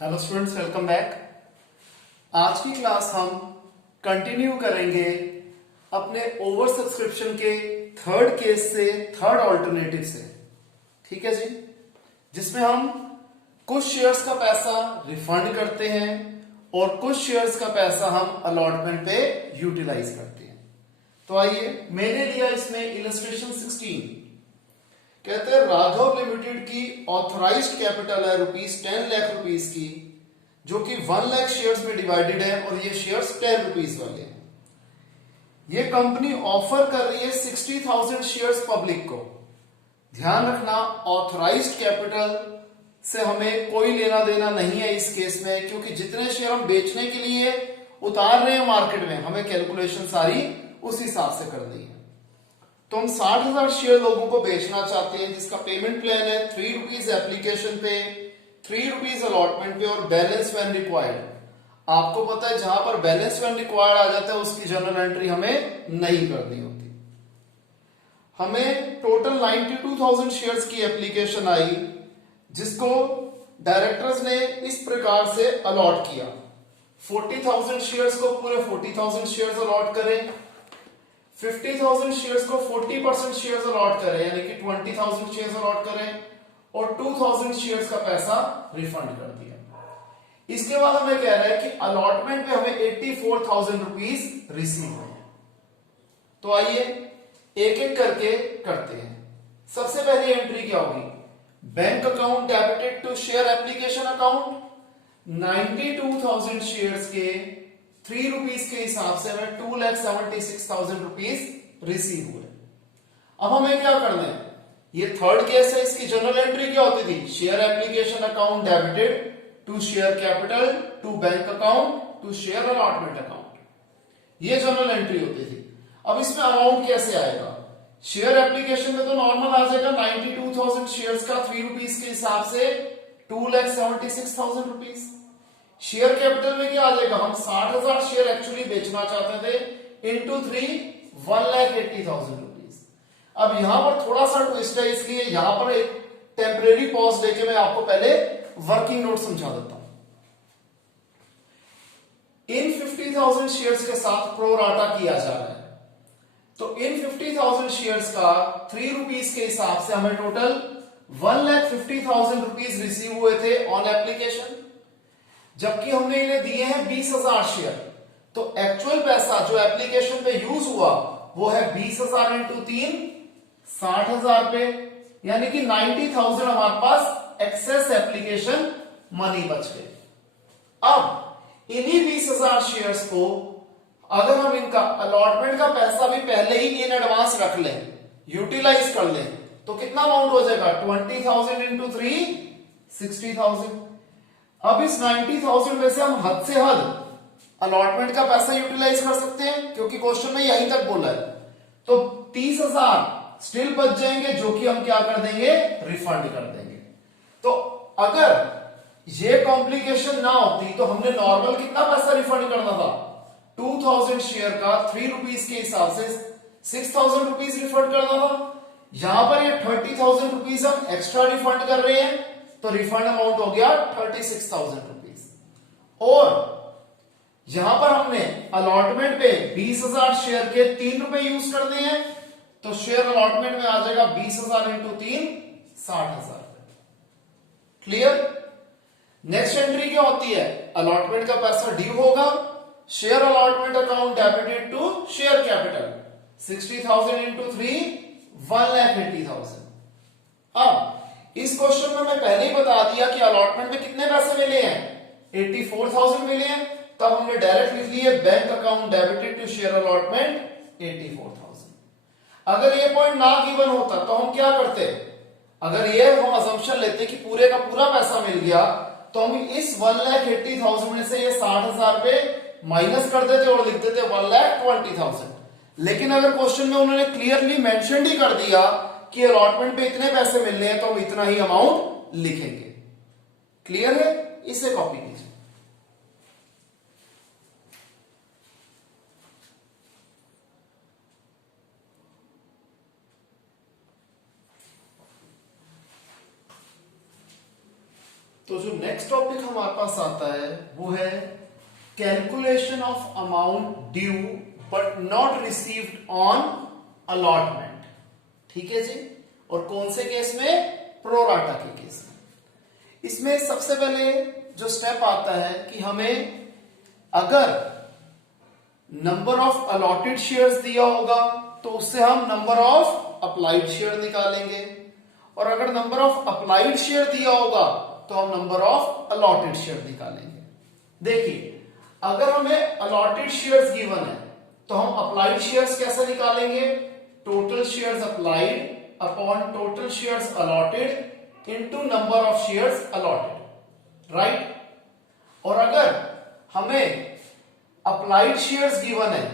Hello students, welcome back. आज की class हम कंटिन्यू करेंगे अपने ओवर सब्सक्रिप्शन के थर्ड केस से, थर्ड ऑल्टरनेटिव से। ठीक है जी, जिसमें हम कुछ शेयर्स का पैसा रिफंड करते हैं और कुछ शेयर्स का पैसा हम अलॉटमेंट पे यूटिलाइज करते हैं। तो आइए, मैंने लिया इसमें इलस्ट्रेशन 16। कहते हैं राघव लिमिटेड की ऑथराइज्ड कैपिटल है ₹10 लाख की, जो कि 1 लाख शेयर्स में डिवाइडेड है और ये शेयर्स ₹10 वाले हैं। ये कंपनी ऑफर कर रही है 60,000 शेयर्स पब्लिक को। ध्यान रखना, ऑथराइज्ड कैपिटल से हमें कोई लेना देना नहीं है इस केस में, क्योंकि जितने शेयर हम बेचने के लिए उतार रहे हैं मार्केट में, हमें कैलकुलेशन सारी उस हिसाब से करनी है। तो हम 60,000 शेयर लोगों को बेचना चाहते हैं, जिसका पेमेंट प्लान है ₹3 एप्लीकेशन पे, ₹3 अलॉटमेंट पे और बैलेंस व्हेन रिक्वायर्ड। आपको पता है जहां पर बैलेंस व्हेन रिक्वायर्ड आ जाता है उसकी जर्नल एंट्री हमें नहीं करनी होती। हमें टोटल 92,000 शेयर्स की एप्लीकेशन आई, जिसको डायरेक्टर्स ने इस प्रकार से अलॉट किया। 40,000 शेयर्स को पूरे 40,000 शेयर्स अलॉट करें, 50,000 शेयर्स को 40% शेयर्स अलॉट करें, यानी कि 20,000 शेयर्स अलॉट करें और 2,000 शेयर्स का पैसा रिफंड कर दिया। इसके बाद हमें कह रहा है कि अलॉटमेंट पे हमें ₹84,000 रिसीव हुए। तो आइए एक एक करके करते हैं। सबसे पहली एंट्री क्या होगी? Bank account debited to share application account. 92,000 shares के ₹3 के हिसाब से हमें ₹2,76,000 रिसीव हुए। अब हमें क्या करना है? ये थर्ड केस है, इसकी जनरल एंट्री क्या होती थी? Share application account debited to share capital to bank account to share allotment account, ये जनरल एंट्री होती थी। अब इसमें अमाउंट कैसे आएगा? शेयर एप्लीकेशन में तो नॉर्मल आ जाएगा 92,000 शेयर्स का ₹3 के हिसाब से ₹2,76,000। शेयर कैपिटल में क्या आ जाएगा? हम 60,000 शेयर एक्चुअली बेचना चाहते थे, इंटू 3 1,80,000। अब यहां पर थोड़ा सा ट्विस्ट है, इसलिए यहां पर एक टेम्परेरी पॉज देके मैं आपको पहले वर्किंग नोट समझा देता हूं। इन 50,000 शेयर्स के साथ प्रोराटा किया जा रहा है, तो इन 50,000 शेयर्स का ₹3 के हिसाब से हमें टोटल ₹1,50,000 रिसीव हुए थे ऑन एप्लीकेशन, जबकि हमने इन्हें दिए हैं 20,000 शेयर। तो एक्चुअल पैसा जो एप्लीकेशन पे यूज हुआ वो है 20,000 इंटू 3 60,000 पे, यानी कि 90,000 हमारे पास एक्सेस एप्लीकेशन मनी बच गए। अब इन्हीं 20,000 शेयर्स को अगर हम इनका अलॉटमेंट का पैसा भी पहले ही इन एडवांस रख लें, यूटिलाइज कर लें, तो कितना अमाउंट हो जाएगा? 20,000 इंटू 3 60,000। अब इस 90,000 में से हम हद से हद अलॉटमेंट का पैसा यूटिलाइज कर सकते हैं, क्योंकि क्वेश्चन में यहीं तक बोला है। तो 30,000 स्टिल बच जाएंगे, जो कि हम क्या कर देंगे? रिफंड कर देंगे। तो अगर ये कॉम्प्लिकेशन ना होती तो हमने नॉर्मल कितना पैसा रिफंड करना था? 2,000 शेयर का ₹3 के हिसाब से ₹6,000 रिफंड करना था। यहां पर ये ₹30,000 हम एक्स्ट्रा रिफंड कर रहे हैं, तो रिफंड अमाउंट हो गया ₹36,000। और यहां पर हमने अलॉटमेंट पे 20,000 शेयर के ₹3 यूज करने हैं, तो शेयर अलॉटमेंट में आ जाएगा 20,000 इंटू 3 60,000। क्लियर? नेक्स्ट एंट्री क्या होती है? अलॉटमेंट का पैसा ड्यू होगा, share allotment account debited to share capital 60,000 into 3 1,80,000। अब इस क्वेश्चन में मैं पहले ही बता दिया कि अलॉटमेंट में कितने पैसे मिले हैं? 84,000 मिले हैं। तब हमने डायरेक्ट लिख लिए bank account debited to share allotment 84,000। अगर ये पॉइंट ना गिवन होता तो हम क्या करते? अगर ये हम असम्पशन लेते कि पूरे का पूरा पैसा मिल गया, तो हम इस 1,80,000 में से ये 60,000 पे माइनस कर देते और लिख देते 1,20,000। लेकिन अगर क्वेश्चन में उन्होंने क्लियरली मेंशन ही कर दिया कि अलॉटमेंट पे इतने पैसे मिलने हैं, तो हम इतना ही अमाउंट लिखेंगे। क्लियर है? इसे कॉपी कीजिए। तो जो नेक्स्ट टॉपिक हमारे पास आता है वो है calculation of amount due but not received on allotment. ठीक है जी। और कौन से केस में? प्रोराटा के केस में। इसमें सबसे पहले जो स्टेप आता है कि हमें अगर नंबर ऑफ अलॉटेड शेयर्स दिया होगा तो उससे हम नंबर ऑफ अप्लाइड शेयर निकालेंगे, और अगर नंबर ऑफ अप्लाइड शेयर दिया होगा तो हम नंबर ऑफ अलॉटेड शेयर निकालेंगे। देखिए, अगर हमें अलॉटेड शेयर्स गिवन है तो हम अप्लाइड शेयर्स कैसे निकालेंगे? Total shares applied upon total shares allotted into number of shares allotted, right. और अगर हमें अप्लाइड शेयर्स गिवन है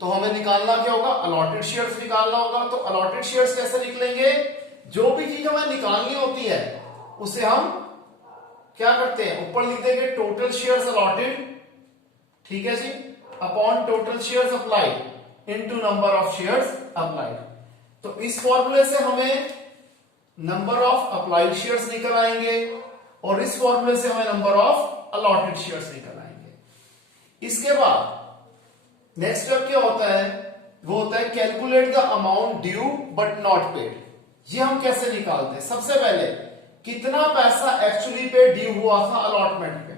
तो हमें निकालना क्या होगा? अलॉटेड शेयर्स निकालना होगा। तो अलॉटेड शेयर्स कैसे निकलेंगे? जो भी चीज हमें निकालनी होती है उसे हम क्या करते हैं? ऊपर लिख देंगे टोटल शेयर्स अलॉटेड, ठीक है जी, upon total shares applied into number of shares applied. तो इस फॉर्मूले से हमें नंबर ऑफ अप्लाइड शेयर्स निकल आएंगे और इस फॉर्मूले से हमें नंबर ऑफ अलॉटेड शेयर्स निकल आएंगे। इसके बाद नेक्स्ट स्टेप क्या होता है? वो होता है calculate the amount due but not paid. ये हम कैसे निकालते हैं? सबसे पहले कितना पैसा एक्चुअली पे ड्यू हुआ था अलॉटमेंट पे,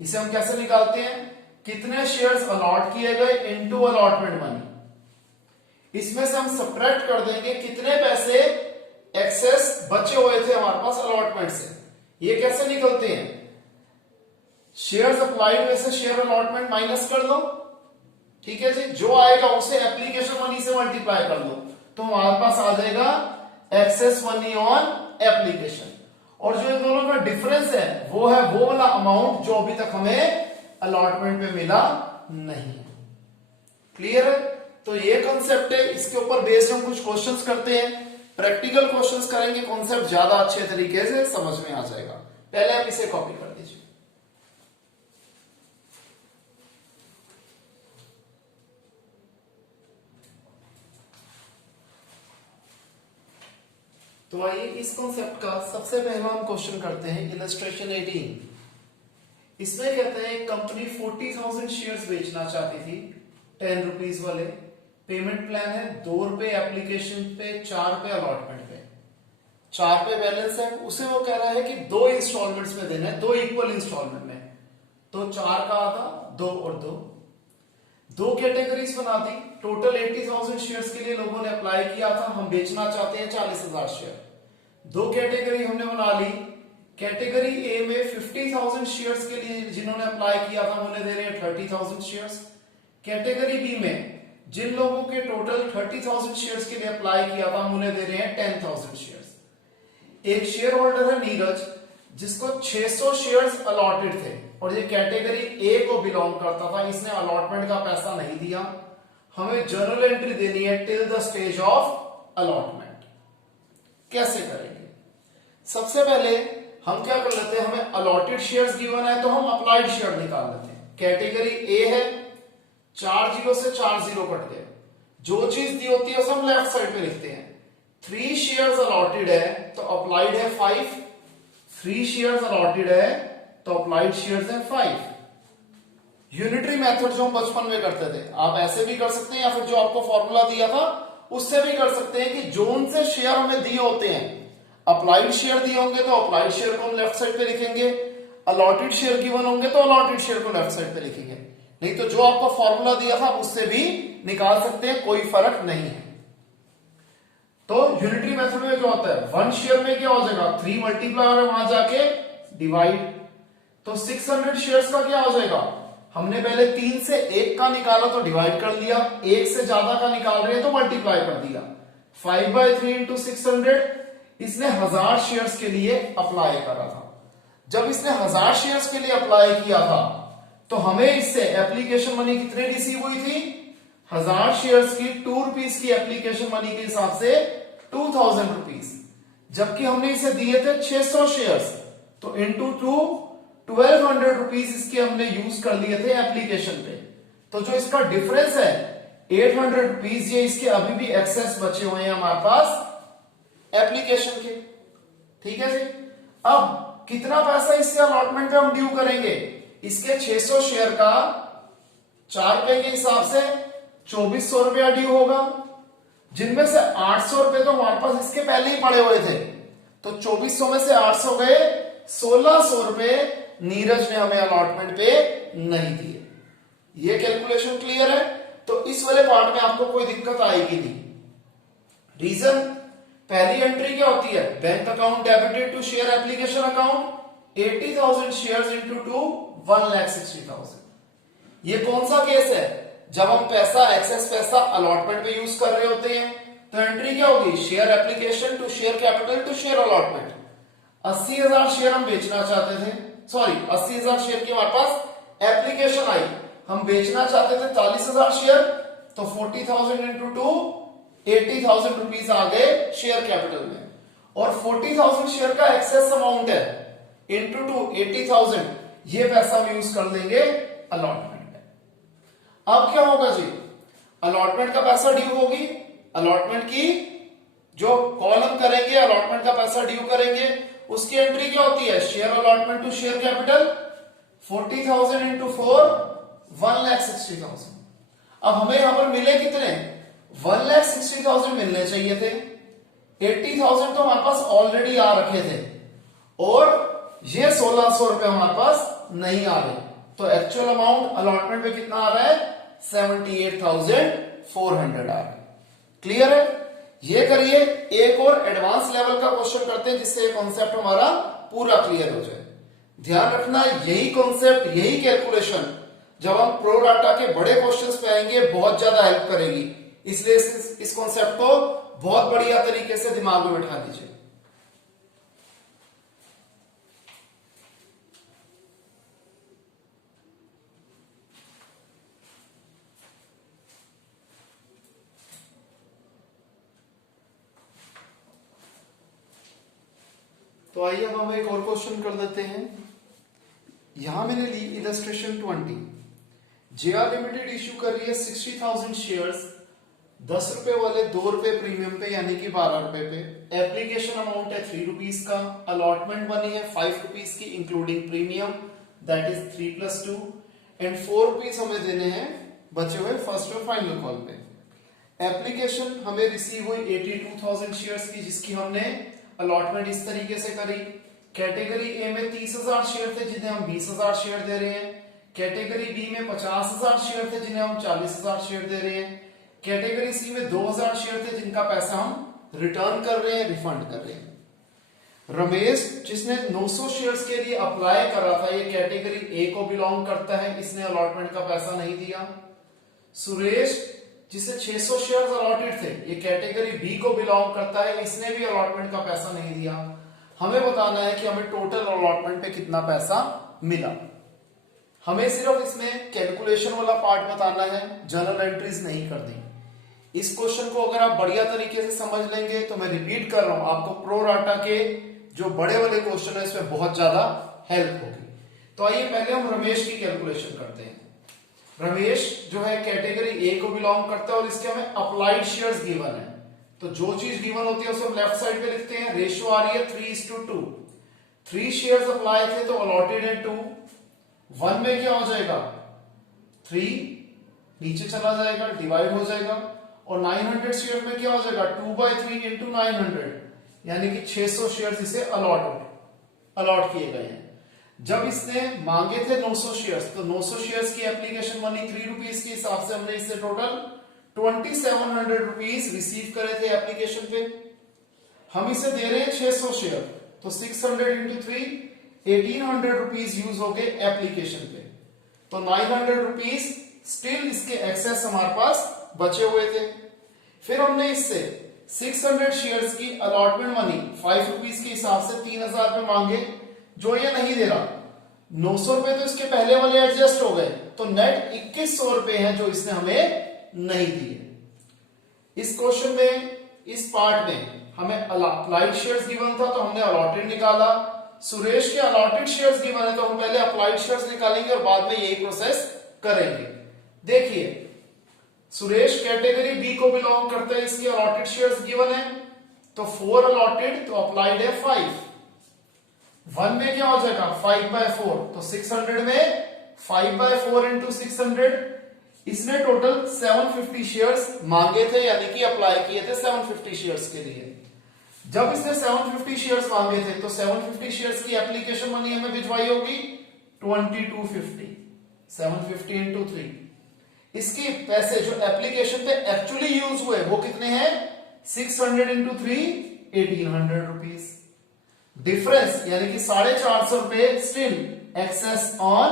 इसे हम कैसे निकालते हैं? कितने शेयर्स अलॉट किए गए इनटू अलॉटमेंट मनी। इसमें से हम सब्ट्रैक्ट कर देंगे कितने पैसे एक्सेस बचे हुए थे हमारे पास अलॉटमेंट से। ये कैसे निकलते हैं? शेयर्स अप्लाइड में से शेयर अलॉटमेंट माइनस कर दो, ठीक है जी, जो आएगा उसे एप्लीकेशन मनी से मल्टीप्लाई कर दो तो हमारे पास आ जाएगा एक्सेस मनी ऑन एप्लीकेशन। और जो इन दोनों का डिफरेंस है वो है वो वाला अमाउंट जो अभी तक हमें अलॉटमेंट पे मिला नहीं। क्लियर है? तो ये कॉन्सेप्ट है, इसके ऊपर बेस्ड हम कुछ क्वेश्चंस करते हैं, प्रैक्टिकल क्वेश्चंस करेंगे, कॉन्सेप्ट ज्यादा अच्छे तरीके से समझ में आ जाएगा। पहले आप इसे कॉपी कर दीजिए। तो आइए इस कॉन्सेप्ट का सबसे पहला हम क्वेश्चन करते हैं, इलस्ट्रेशन 18। इसमें कहते हैं कंपनी 40,000 शेयर्स बेचना चाहती थी 10 रुपीज वाले। पेमेंट प्लान है 2 रुपए एप्लीकेशन पे, 4 रुपए अलॉटमेंट पे, 4 पे बैलेंस है। उसे वो कह रहा है कि 2 इंस्टॉलमेंट्स में देना है, 2 इक्वल इंस्टॉलमेंट में। तो 4 का आधा, 2 और 2 कैटेगरीज बना दी। टोटल 80,000 शेयर्स के लिए लोगों ने अप्लाई किया था, हम बेचना चाहते हैं 40,000 शेयर। 2 कैटेगरी हमने बना ली। कैटेगरी ए में 50,000 शेयर्स के लिए जिन्होंने अप्लाई किया था उन्हें दे रहे हैं 30,000 शेयर्स। कैटेगरी बी में जिन लोगों के टोटल 30,000 शेयर्स के लिए अप्लाई किया था हम उन्हें दे रहे हैं 10,000 शेयर्स। एक शेयर होल्डर है नीरज जिसको 600 शेयर्स अलॉटेड थे और ये कैटेगरी ए को बिलोंग करता था, इसने अलॉटमेंट का पैसा नहीं दिया। हमें जर्नल एंट्री देनी है till the stage of allotment. कैसे करेंगे? सबसे पहले हम क्या कर लेते हैं, हमें अलॉटेड शेयर्स गिवन है तो हम अप्लाइड शेयर निकाल लेते हैं। कैटेगरी ए है, 4 जीरो से 4 जीरो कट गए। जो चीज दी होती है उसे हम लेफ्ट साइड पे लिखते हैं। 3 शेयर्स अलॉटेड है तो अप्लाइड है 5, 3 शेयर्स अलॉटेड है तो अप्लाइड शेयर्स है 5। यूनिटरी मेथड जो हम बचपन में करते थे, आप ऐसे भी कर सकते हैं या फिर जो आपको फॉर्मूला दिया था उससे भी कर सकते हैं कि जोन से शेयर हमें दिए होते हैं, अप्लाइड शेयर दिए होंगे तो अप्लाइड शेयर को हम लेफ्ट साइड पे लिखेंगे, अलॉटेड शेयर गिवन होंगे तो अलॉटेड शेयर को लेफ्ट साइड पे लिखेंगे। नहीं तो जो आपको फॉर्मूला दिया था उससे भी निकाल सकते हैं, कोई फर्क नहीं है। तो यूनिटरी मेथड में क्या होता है, 1 शेयर में क्या हो जाएगा 3 मल्टीप्लाई और वहां जाके डिवाइड। तो 600 शेयर्स का क्या हो जाएगा, हमने पहले 3 से 1 का निकाला तो डिवाइड कर लिया, 1 से ज्यादा का निकाल रहे हैं तो मल्टीप्लाई कर दिया। 5/3 इंटू 600, इसने 1000 शेयर्स के लिए अप्लाई करा था। जब इसने 1000 शेयर्स के लिए अप्लाई किया था तो हमें इससे एप्लीकेशन मनी कितने रिसीव हुई थी, 1000 शेयर्स की 2 रुपीज की एप्लीकेशन मनी के हिसाब से 2000 रुपीज। जबकि हमने इसे दिए थे 600 शेयर्स तो इंटू 2 1200 रुपीज इसके हमने यूज कर लिए थे एप्लीकेशन पे। तो जो इसका डिफरेंस है 800 रुपीज, ये इसके अभी भी एक्सेस बचे हुए हैं हमारे पास एप्लीकेशन के। ठीक है जी। अब कितना पैसा इससे अलॉटमेंट पे हम ड्यू करेंगे? इसके 600 शेयर का 4 रुपए के हिसाब से 2400 रुपया ड्यू होगा, जिनमें से 800 रुपए तो हमारे पास इसके पहले ही पड़े हुए थे, तो 2400 में से 800 गए, 1600 रुपए नीरज ने हमें अलॉटमेंट पे नहीं दिए। ये कैलकुलेशन क्लियर है? तो इस वाले पार्ट में आपको कोई दिक्कत आएगी नहीं। रीजन, पहली एंट्री क्या होती है? Bank account debited to share application account 80,000 shares into 2 1,60,000। ये कौन सा केस है? जब हम पैसा एक्सेस पैसा अलॉटमेंट पे यूज कर रहे होते हैं तो एंट्री क्या होगी? Share application to share capital to share allotment. 80,000 share हम बेचना चाहते थे, सॉरी 80,000 शेयर की हमारे पास एप्लीकेशन आई, हम बेचना चाहते थे 40,000 शेयर, तो 40,000 इंटू 2 80,000 रुपीज आ गए शेयर कैपिटल में, और 40,000 शेयर का एक्सेस अमाउंट है इंटू 2 80,000, ये पैसा हम यूज कर देंगे अलॉटमेंट में। अब क्या होगा जी? अलॉटमेंट का पैसा ड्यू होगी, अलॉटमेंट की जो कॉलम करेंगे अलॉटमेंट का पैसा ड्यू करेंगे, उसकी एंट्री क्या होती है? Share allotment to share capital 40,000 into 4 1,60,000। अब हमें यहां पर मिले कितने? 1,60,000 मिलने चाहिए थे, 80,000 तो हमारे पास ऑलरेडी आ रखे थे, और ये 1600 रुपए हमारे पास नहीं आ रहे, तो एक्चुअल अमाउंट अलॉटमेंट पे कितना आ रहा है? 78,400 आ रहा है। क्लियर है? ये करिए, एक और एडवांस लेवल का क्वेश्चन करते हैं जिससे ये कॉन्सेप्ट हमारा पूरा क्लियर हो जाए। ध्यान रखना, यही कॉन्सेप्ट, यही कैलकुलेशन जब हम प्रो डाटा के बड़े क्वेश्चंस पे आएंगे बहुत ज्यादा हेल्प करेगी, इसलिए इस कॉन्सेप्ट को बहुत बढ़िया तरीके से दिमाग में बैठा लीजिए। तो आइए अब हम एक और क्वेश्चन कर देते हैं। यहां मैंने ली इलस्ट्रेशन 20। जेआर लिमिटेड इश्यू कर रही है 60,000 शेयर्स 10 रुपए वाले 2 रुपए प्रीमियम पे, यानी कि 12 रुपए पे। एप्लीकेशन अमाउंट है 3 रुपीज का, अलॉटमेंट बनी है 5 रुपीज की including premium, that is 3 + 2, and 4 rupees हमें देने हैं बचे हुए फर्स्ट और फाइनल कॉल पे। एप्लीकेशन हमें रिसीव हुई 82,000 शेयर्स की, जिसकी हमने अलॉटमेंट इस तरीके से करी। कैटेगरी ए में 30,000 शेयर थे जिन्हें हम 20,000 शेयर दे रहे हैं, कैटेगरी बी में 50,000 शेयर थे जिन्हें हम 40,000 शेयर दे रहे हैं, कैटेगरी सी में 2,000 शेयर थे जिनका पैसा हम रिटर्न कर रहे हैं, रिफंड कर रहे हैं। रमेश जिसने 900 शेयर्स के लिए अप्लाई करा था, ये कैटेगरी ए को बिलोंग करता है, इसने अलॉटमेंट का पैसा नहीं दिया। सुरेश जिसे 600 शेयर्स अलॉटेड थे, ये कैटेगरी बी को बिलोंग करता है, इसने भी अलॉटमेंट का पैसा नहीं दिया। हमें बताना है कि हमें टोटल अलॉटमेंट पे कितना पैसा मिला। हमें सिर्फ इसमें कैलकुलेशन वाला पार्ट बताना है, जर्नल एंट्रीज नहीं करनी। इस क्वेश्चन को अगर आप बढ़िया तरीके से समझ लेंगे तो मैं रिपीट कर रहा हूं, आपको प्रो डाटा के जो बड़े वाले क्वेश्चन है इसमें बहुत ज्यादा हेल्प होगी। तो आइए पहले हम रमेश की कैलकुलेशन करते हैं। रमेश जो है कैटेगरी ए को बिलोंग करता है और इसके हमें अप्लाइड शेयर्स गिवन है, तो जो चीज गिवन होती है उसे हम लेफ्ट साइड पे लिखते हैं। रेशियो आ रही है 3:2, 3 शेयर्स अप्लाई थे तो अलॉटेड है 2, 1 में क्या हो जाएगा 3 नीचे चला जाएगा, डिवाइड हो जाएगा, और 900 शेयर में क्या हो जाएगा 2/3 इंटू 900, यानी कि 600 शेयर्स इसे अलॉट किए गए हैं। जब इसने मांगे थे 900 शेयर्स, तो 900 शेयर्स की एप्लीकेशन मनी 3 रुपीज के हिसाब से हमने इससे टोटल 2700 रुपीज रिसीव करे थे एप्लीकेशन पे। हम इसे दे रहे हैं 600 शेयर, तो 600 इंटू 3 1800 रुपीज यूज हो गए एप्लीकेशन पे, तो 900 रुपीज स्टिल इसके एक्सेस हमारे पास बचे हुए थे। फिर हमने इससे 600 शेयर्स की अलॉटमेंट मनी 5 रुपीज के हिसाब से 3000 रुपए मांगे, जो ये नहीं दे रहा। 900 रुपए तो इसके पहले वाले एडजस्ट हो गए, तो नेट 2100 रुपए हैं जो इसने हमें नहीं दिए। इस क्वेश्चन में इस पार्ट में हमें अप्लाइड शेयर्स गिवन था तो हमने अलॉटेड निकाला। सुरेश के अलॉटेड शेयर्स गिवन है तो हम पहले अप्लाइड शेयर्स निकालेंगे और बाद में यही प्रोसेस करेंगे। देखिए सुरेश कैटेगरी बी को बिलोंग करता है, इसकी अलॉटेड शेयर्स गिवन है, तो 4 अलॉटेड तो अप्लाइड है 5, 1 में क्या हो जाएगा 5/4, तो 600 में 5/4 इंटू 600, इसने टोटल 750 शेयर्स मांगे थे, यानी कि अप्लाई किए थे 750 शेयर्स के लिए। जब इसने 750 शेयर्स मांगे थे तो 750 शेयर्स की एप्लीकेशन मनी हमें भिजवाई होगी 2250, 750 इंटू 3। इसके पैसे जो एप्लीकेशन पे एक्चुअली यूज हुए वो कितने हैं 600 इंटू 3, 1800 रुपीज। डिफरेंस यानी कि 450 रुपए स्टिल एक्सेस ऑन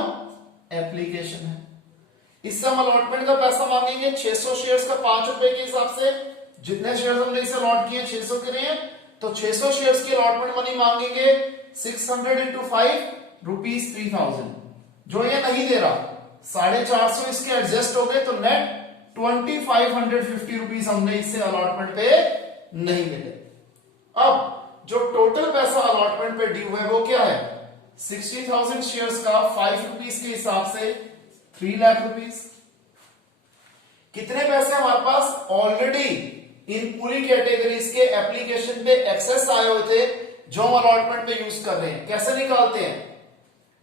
एप्लीकेशन है। इससे हम अलॉटमेंट का पैसा मांगेंगे 600 शेयर्स का 5 रुपए के हिसाब से, जितने शेयर्स हमने इसे अलॉट किए 600 के लिए, तो 600 शेयर्स की अलॉटमेंट मनी मांगेंगे 600 इंटू 5 रुपीज 3000। जो ये नहीं दे रहा 450 इसके एडजस्ट हो गए, तो नेट 2550 रुपीज हमने इससे अलॉटमेंट पे नहीं मिले। अब जो टोटल पैसा अलॉटमेंट पे ड्यू है वो क्या है 60,000 शेयर्स का 5 रुपीज के हिसाब से 3 लाख रुपीज। कितने पैसे हमारे पास ऑलरेडी इन पूरी कैटेगरीज के एप्लीकेशन पे एक्सेस आए हुए थे जो हम अलॉटमेंट पे यूज कर रहे हैं। कैसे निकालते हैं,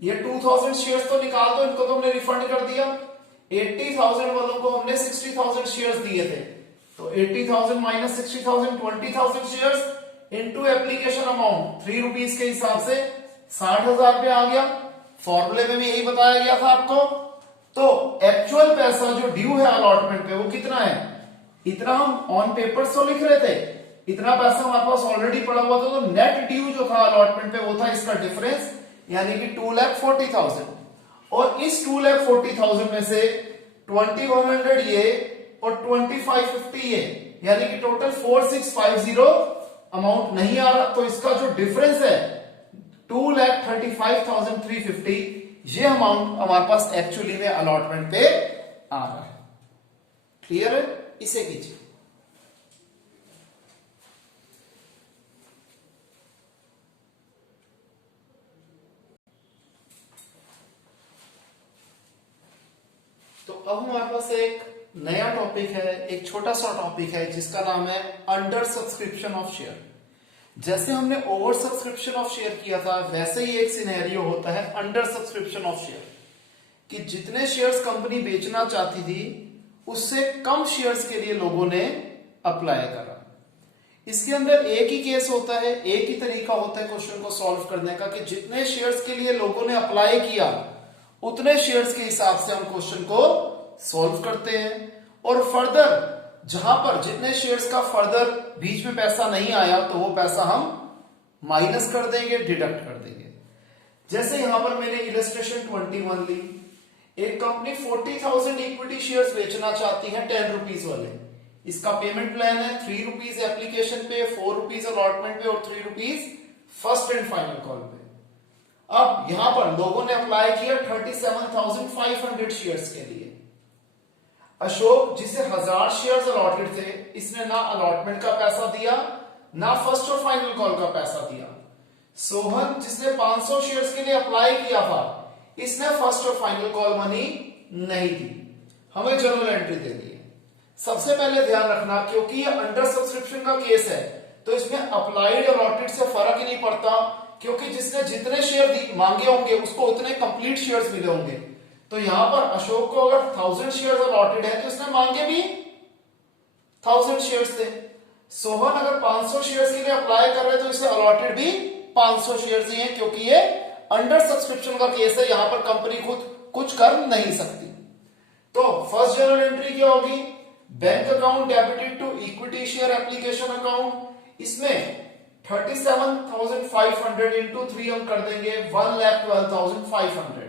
ये 2000 शेयर्स तो निकाल दो, इनको तो हमने रिफंड कर दिया। 80,000 वालों को हमने 60,000 शेयर्स दिए थे, तो 80,000 minus 60,000 20,000 shares into application amount 3 rupees के हिसाब से 60,000 पे आ गया। फॉर्मूले में भी यही बताया गया था आपको। तो एक्चुअल पैसा जो ड्यू है अलॉटमेंट पे वो कितना है, इतना हम ऑन पेपर तो लिख रहे थे, इतना पैसा हमारे पास ऑलरेडी पड़ा हुआ था, तो नेट ड्यू जो था अलॉटमेंट पे वो था इसका डिफरेंस, यानी कि 2,40,000। और इस 2,40,000 में से 2,100 ये और 2,550 ये, यानी कि टोटल 4,650 अमाउंट नहीं आ रहा। तो इसका जो डिफरेंस है 2,35,350, ये अमाउंट हमारे पास एक्चुअली में अलॉटमेंट पे आ रहा है। क्लियर है, इसे कीजिए। तो अब हमारे पास एक नया टॉपिक है, एक छोटा सा टॉपिक है जिसका नाम है अंडर सब्सक्रिप्शन ऑफ शेयर। जैसे हमने ओवर सब्सक्रिप्शन ऑफ शेयर किया था वैसे ही एक सिनेरियो होता है अंडर सब्सक्रिप्शन ऑफ शेयर, कि जितने शेयर्स कंपनी बेचना चाहती थी उससे कम शेयर्स के लिए लोगों ने अप्लाई करा। इसके अंदर एक ही केस होता है, एक ही तरीका होता है क्वेश्चन को सॉल्व करने का, कि जितने शेयर्स के लिए लोगों ने अप्लाई किया उतने शेयर्स के हिसाब से हम क्वेश्चन को सॉल्व करते हैं। और फर्दर जहां पर जितने शेयर्स का फर्दर बीच में पैसा नहीं आया तो वो पैसा हम माइनस कर देंगे, डिडक्ट कर देंगे। जैसे यहां पर मैंने इलस्ट्रेशन 21 ली, एक कंपनी 40,000 इक्विटी शेयर्स बेचना चाहती है 10 रुपीज वाले। इसका पेमेंट प्लान है 3 रुपीज एप्लीकेशन पे, 4 रुपीज अलॉटमेंट पे और 3 rupees first and final call पे। अब यहां पर लोगों ने अप्लाई किया 37,500 शेयर्स के लिए। अशोक जिसे 1000 शेयर्स अलॉटेड थे, इसने ना अलॉटमेंट का पैसा दिया ना फर्स्ट और फाइनल कॉल का पैसा दिया। सोहन जिसने 500 शेयर्स के लिए अप्लाई किया था, इसने फर्स्ट और फाइनल कॉल मनी नहीं दी, हमें जर्नल एंट्री दे दी। सबसे पहले ध्यान रखना, क्योंकि ये अंडर सब्सक्रिप्शन का केस है तो इसमें अप्लाइड अलॉटेड से फर्क ही नहीं पड़ता, क्योंकि जिसने जितने शेयर मांगे होंगे उसको उतने कंप्लीट शेयर्स मिले होंगे। तो यहां पर अशोक को अगर 1000 शेयर्स अलॉटेड है तो इसने मांगे भी 1000 शेयर्स थे। सोहन अगर 500 शेयर्स के लिए अप्लाई कर रहे तो इसे अलॉटेड भी 500 शेयर्स ही हैं, क्योंकि ये अंडर सब्सक्रिप्शन का केस है, यहां पर कंपनी खुद कुछ कर नहीं सकती। तो फर्स्ट जर्नल एंट्री क्या होगी, bank account debited to equity share application account. इसमें 37,500 इंटू 3 हम कर देंगे 1,12,500।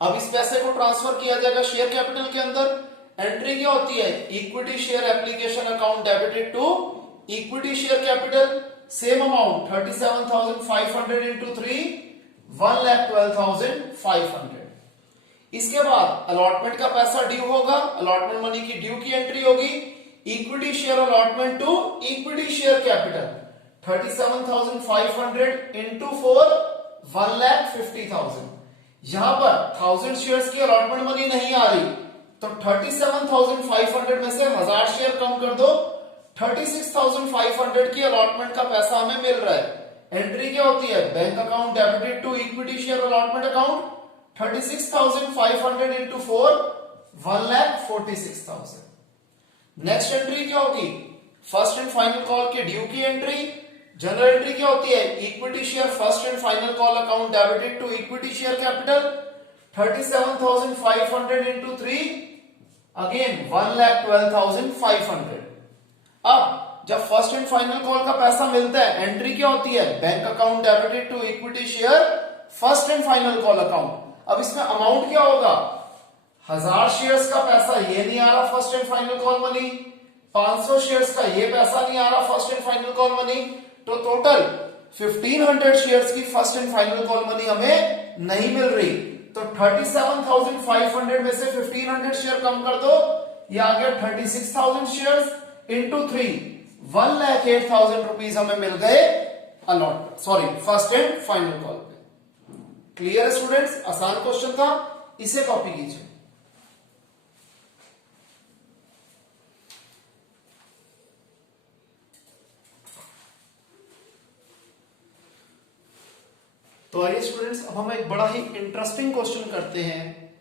अब इस पैसे को ट्रांसफर किया जाएगा शेयर कैपिटल के अंदर। एंट्री क्या होती है, equity share application account debited to equity share capital, same amount 37,500 into 3, 1,12,500। इसके बाद अलॉटमेंट का पैसा ड्यू होगा, अलॉटमेंट मनी की ड्यू की एंट्री होगी, equity share allotment to equity share capital 37,500 into 4, 1,50,000। यहां पर 1000 शेयर्स की अलॉटमेंट मनी नहीं आ रही, तो 37,500 में से 1000 शेयर कम कर दो, 36,500 की अलॉटमेंट का पैसा हमें मिल रहा है। एंट्री क्या होती है, bank account debited to equity share allotment account 36,500 into 4 1,46,000। Next entry क्या होगी, फर्स्ट एंड फाइनल कॉल के ड्यू की एंट्री। जनरल एंट्री क्या होती है, equity share first and final call account debited to equity share capital 37,500 into 3 again 1,12,500। अब जब first and final call का पैसा मिलता है, एंट्री क्या होती है, bank account debited to equity share first and final call account. अब इसमें अमाउंट क्या होगा, 1000 शेयर्स का पैसा ये नहीं आ रहा first and final call money, 500 shares का ये पैसा नहीं आ रहा first and final call money, तो टोटल 1500 शेयर्स की first and final call money हमें नहीं मिल रही। तो 37,500 में से 1500 शेयर कम कर दो, ये आ गया 36,000 शेयर्स इंटू 3 1,08,000 रुपीज हमें मिल गए allot, sorry first and final call पे। क्लियर है स्टूडेंट्स, आसान क्वेश्चन था, इसे कॉपी कीजिए। तो आइए स्टूडेंट्स, अब हम एक बड़ा ही इंटरेस्टिंग क्वेश्चन करते हैं।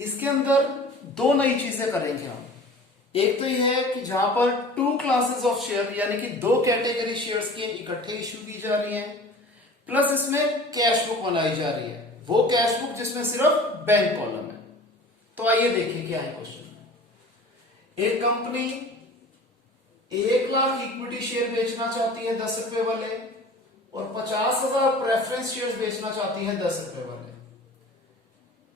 इसके अंदर दो नई चीजें करेंगे हम। एक तो यह है कि जहां पर 2 क्लासेस ऑफ शेयर यानी कि 2 कैटेगरी शेयर्स की इकट्ठे इश्यू की जा रही हैं, प्लस इसमें कैश बुक बनाई जा रही है, वो कैश बुक जिसमें सिर्फ बैंक कॉलम है। तो आइए देखिए क्या है क्वेश्चन में। एक कंपनी 1 लाख इक्विटी शेयर बेचना चाहती है 10 रुपए वाले, और 50,000 प्रेफरेंस शेयर्स बेचना चाहती है 10 रुपए वाले।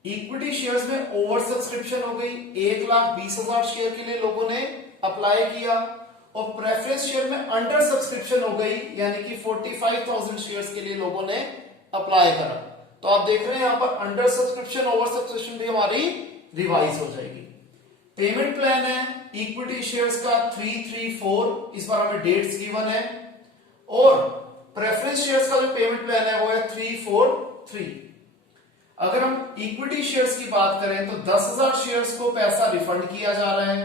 इक्विटी शेयर्स में ओवर सब्सक्रिप्शन हो गई, 1,20,000 शेयर के लिए लोगों ने अप्लाई किया, और प्रेफरेंस शेयर में अंडर सब्सक्रिप्शन हो गई यानी कि 45,000 शेयर्स के लिए लोगों ने अप्लाई करा। तो आप देख रहे हैं यहां पर अंडर सब्सक्रिप्शन ओवर सब्सक्रिप्शन भी हमारी रिवाइज हो जाएगी। पेमेंट प्लान है इक्विटी शेयर्स का 334, इस बार हमें डेट्स गिवन है, और प्रेफरेंस शेयर्स का जो पेमेंट प्लान है वो है 343। अगर हम इक्विटी शेयर्स की बात करें तो 10,000 शेयर्स को पैसा रिफंड किया जा रहा है,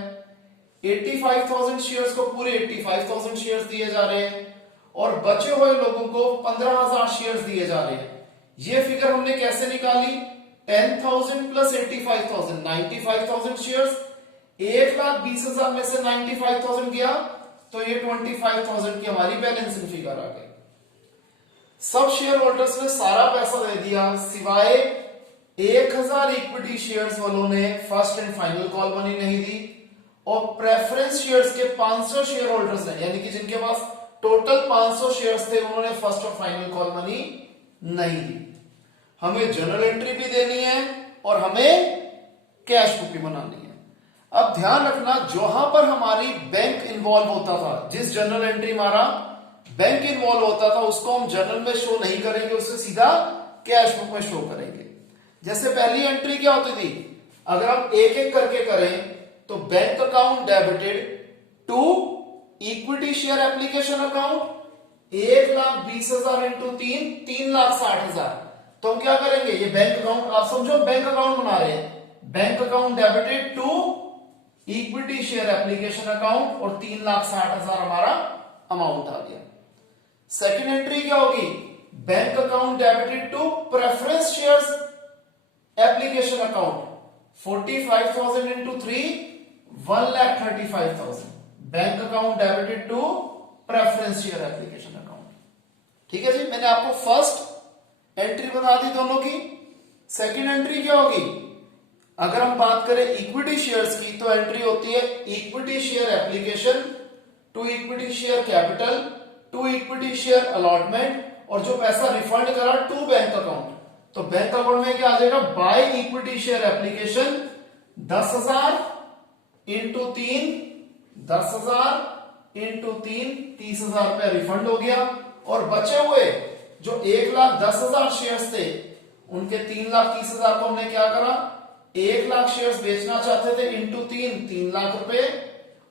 85,000 शेयर्स को पूरे 85,000 शेयर्स दिए जा रहे हैं, और बचे हुए लोगों को 15,000 शेयर्स दिए जा रहे हैं। ये फिगर हमने कैसे निकाली, 10,000 प्लस 85,000 95,000 शेयर्स, 1,20,000 में से 95,000 गया तो ये 25,000 की हमारी बैलेंसिंग फिगर आ गई। सब शेयर होल्डर्स ने सारा पैसा दे दिया सिवाय 1,000 इक्विटी शेयर्स वालों ने first and final call money नहीं दी, और प्रेफरेंस शेयर्स के 500 शेयर होल्डर्स ने यानी कि जिनके पास टोटल 500 शेयर्स थे उन्होंने फर्स्ट और फाइनल कॉल मनी नहीं दी। हमें जर्नल एंट्री भी देनी है और हमें कैश बुक भी बनानी है। अब ध्यान रखना, जहां पर हमारी बैंक इन्वॉल्व होता था, जिस जर्नल एंट्री हमारा बैंक इन्वॉल्व होता था उसको हम जर्नल में शो नहीं करेंगे, उससे सीधा कैश बुक में शो करेंगे। जैसे पहली एंट्री क्या होती थी, अगर हम एक एक करके करें तो bank account debited to equity share application account 1,20,000 into 3,60,000। तो हम क्या करेंगे, ये बैंक अकाउंट आप समझो बैंक अकाउंट बना रहे हैं, bank account debited to equity share application account, और 3,60,000 हमारा अमाउंट आ गया। सेकेंड एंट्री क्या होगी, bank account debited to preference shares application account 45,000 into 3 1,35,000। Bank account debited to preference share application account. ठीक है जी, मैंने आपको फर्स्ट एंट्री बता दी दोनों की। सेकेंड एंट्री क्या होगी, अगर हम बात करें इक्विटी शेयर्स की तो एंट्री होती है equity share application to equity share capital to equity share allotment, और जो पैसा रिफंड करा टू बैंक अकाउंट। तो बैंक अकाउंट में क्या आ जाएगा, by equity share application 10,000 into 3 10,000 into 3 30,000 रुपया रिफंड हो गया, और बचे हुए जो 1,10,000 शेयर्स थे उनके 3,30,000 को हमने क्या करा, 1,00,000 शेयर्स बेचना चाहते थे इंटू 3 लाख रुपए,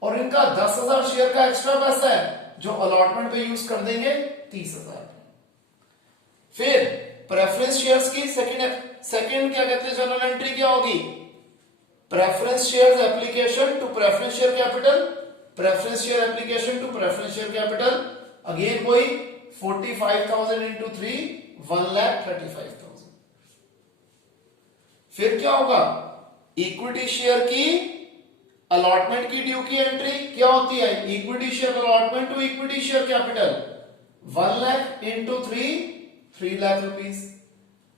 और इनका 10,000 शेयर का एक्स्ट्रा पैसा है जो अलॉटमेंट पे यूज कर देंगे 30,000। फिर प्रेफरेंस शेयर्स की सेकंड क्या कहते हैं जनरल एंट्री क्या होगी, preference shares application to preference share capital, preference share application to preference share capital, again वही 45,000 इंटू 3 1,35,000। फिर क्या होगा, इक्विटी शेयर की अलॉटमेंट की ड्यू की एंट्री क्या होती है, equity share allotment to equity share capital 1 lakh into 3 lakh rupees.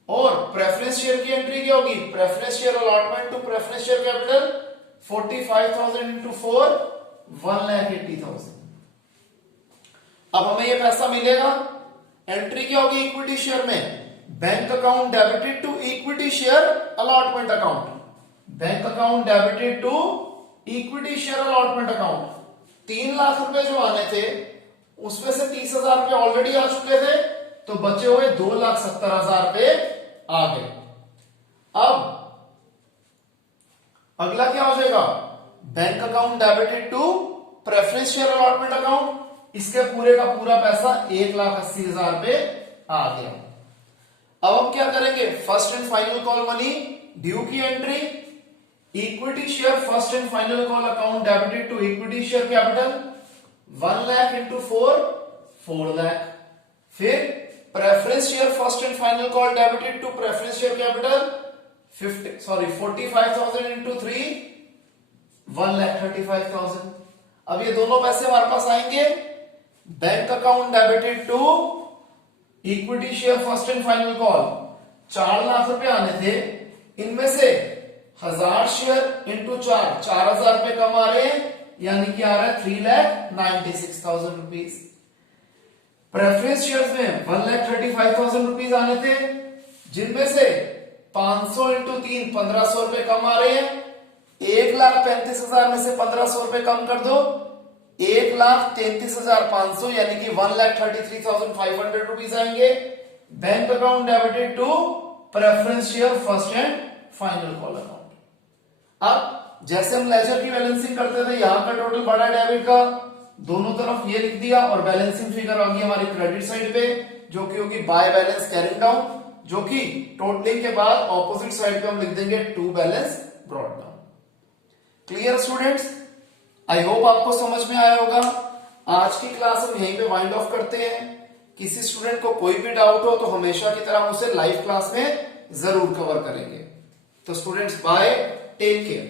और प्रेफरेंस शेयर की एंट्री क्या होगी, preference share allotment to preference share capital 45,000 into 4 1,80,000। अब हमें ये पैसा मिलेगा, एंट्री क्या होगी इक्विटी शेयर में, bank account debited to equity share allotment account, bank account debited to equity share allotment account. 3 lakh रुपए जो आने थे उसमें से 30,000 रुपए ऑलरेडी आ चुके थे, तो बचे हुए 2,70,000 रुपए आ गए। अब अगला क्या हो जाएगा, bank account debited to preference share allotment account, इसके पूरे का पूरा पैसा 1,80,000 रुपए आ गया। अब हम क्या करेंगे, first and final call money due की entry, equity share first and final call account debited to equity share capital 1 lakh into 4 lakh. फिर preference share first and final call debited to preference share capital 45,000 into 3 1,35,000। अब ये दोनों पैसे हमारे पास आएंगे, bank account debited to equity share first and final call 4 lakh रुपए आने थे, इनमें से 1,000 शेयर इंटू 4,000 रुपए कम आ रहे हैं, यानी कि आ रहा है 3,96,000 रुपीज। प्रेफरेंस शेयर्स में 1,35,000 रुपीज आने थे, जिनमें से 500 इंटू 3 1,500 रुपए कम आ रहे हैं, 1,35,000 में से 1,500 रुपए कम कर दो, 1,33,500 यानी कि 1,33,500 रुपीज आएंगे। Bank account debited to preference share first and final call account. अब जैसे हम लेजर की बैलेंसिंग करते थे, यहां का टोटल बड़ा डेबिट का, दोनों तरफ ये लिख दिया और बैलेंसिंग फिगर आ गई हमारी क्रेडिट साइड पे, जो कि होगी बाय बैलेंस कैरिंग डाउन, जो कि टोटलिंग के बाद ऑपोजिट साइड पे हम लिख देंगे to balance brought down. Clear students, I hope आपको समझ में आया होगा। आज की क्लास हम यहीं पे वाइंड ऑफ करते हैं। किसी स्टूडेंट को कोई भी डाउट हो तो हमेशा की तरह उसे लाइव क्लास में जरूर कवर करेंगे। तो स्टूडेंट्स बाय, टेक केयर।